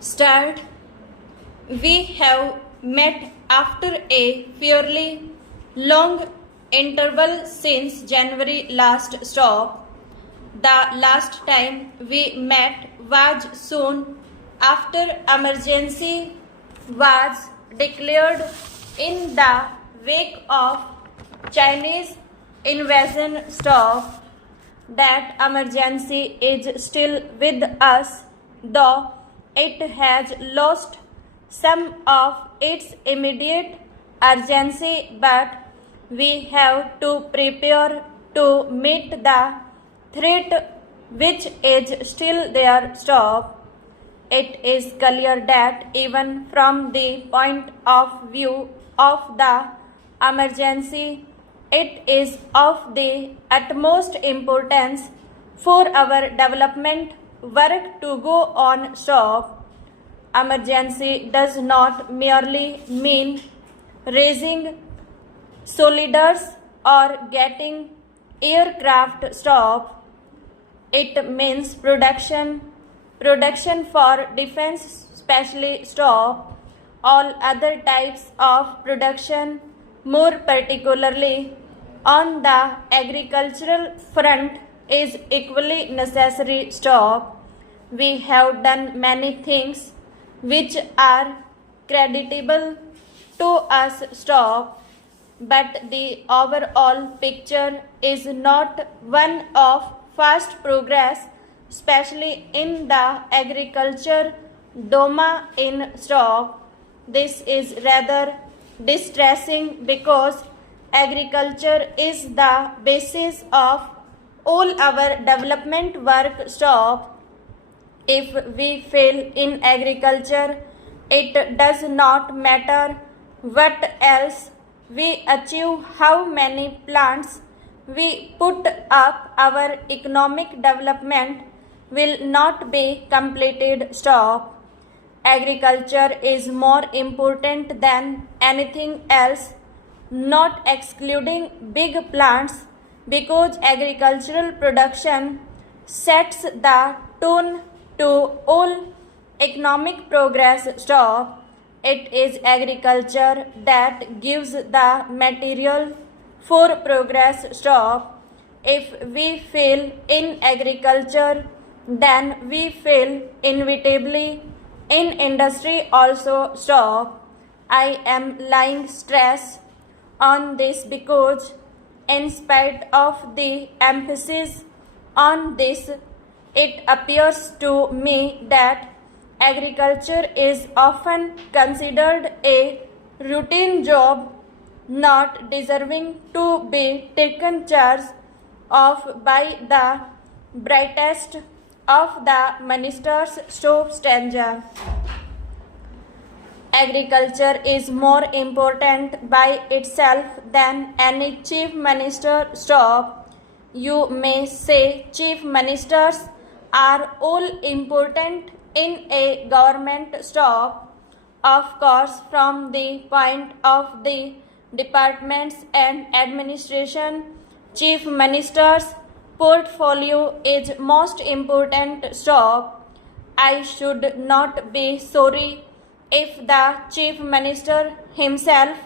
Start. We have met after a fairly long interval since January last stop. The last time we met was soon after emergency was declared in the wake of Chinese invasion stop. That emergency is still with us, though it has lost some of its immediate urgency, but we have to prepare to meet the threat which is still there. Stop. It is clear that even from the point of view of the emergency, it is of the utmost importance for our development work to go on. Stop. Emergency does not merely mean raising soldiers or getting aircraft. Stop. It means production for defense, especially. Stop. All other types of production, more particularly on the agricultural front, is equally necessary. Stop. We have done many things which are creditable to us. Stop. But the overall picture is not one of fast progress, especially in the agriculture domain. Stop. This is rather distressing because agriculture is the basis of all our development work. Stop. If we fail in agriculture, it does not matter what else we achieve, how many plants we put up, our economic development will not be completed. Stop. Agriculture is more important than anything else, not excluding big plants, because agricultural production sets the tone to all economic progress. Stop. It is agriculture that gives the material for progress. Stop. If we fail in agriculture, then we fail inevitably in industry also. Stop. I am laying stress on this because, in spite of the emphasis on this, it appears to me that agriculture is often considered a routine job, not deserving to be taken charge of by the brightest of the ministers. Stop. Stanza. Agriculture is more important by itself than any chief minister. Stop. You may say chief ministers are all important in a government. Stop. Of course, from the point of the departments and administration, chief minister's portfolio is most important. Stop. I should not be sorry if the chief minister himself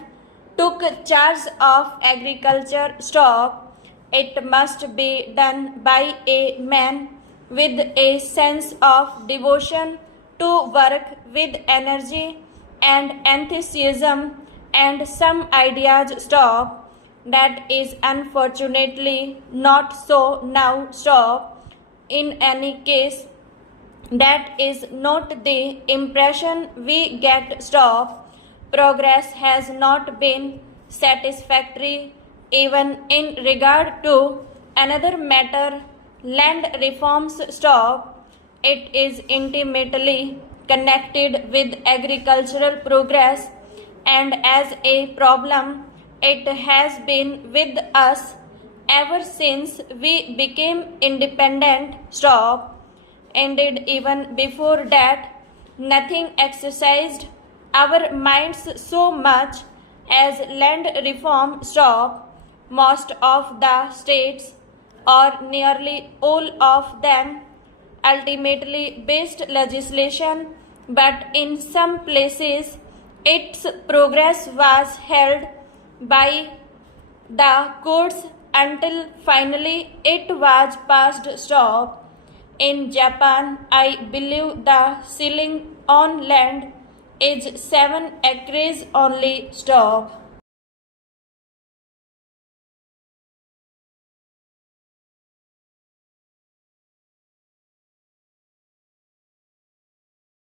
took charge of agriculture. Stop. It must be done by a man with a sense of devotion to work, with energy and enthusiasm and some ideas. Stop. That is unfortunately not so now. Stop. In any case, that is not the impression we get. Stop. Progress has not been satisfactory even in regard to another matter, land reforms. Stop. It is intimately connected with agricultural progress, and as a problem, it has been with us ever since we became independent. Stop. Indeed, even before that, nothing exercised our minds so much as land reform. Stop. Most of the states, or nearly all of them, ultimately based legislation but in some places its progress was held by the courts until finally it was passed stop. In Japan, I believe the ceiling on land is 7 acres only stop.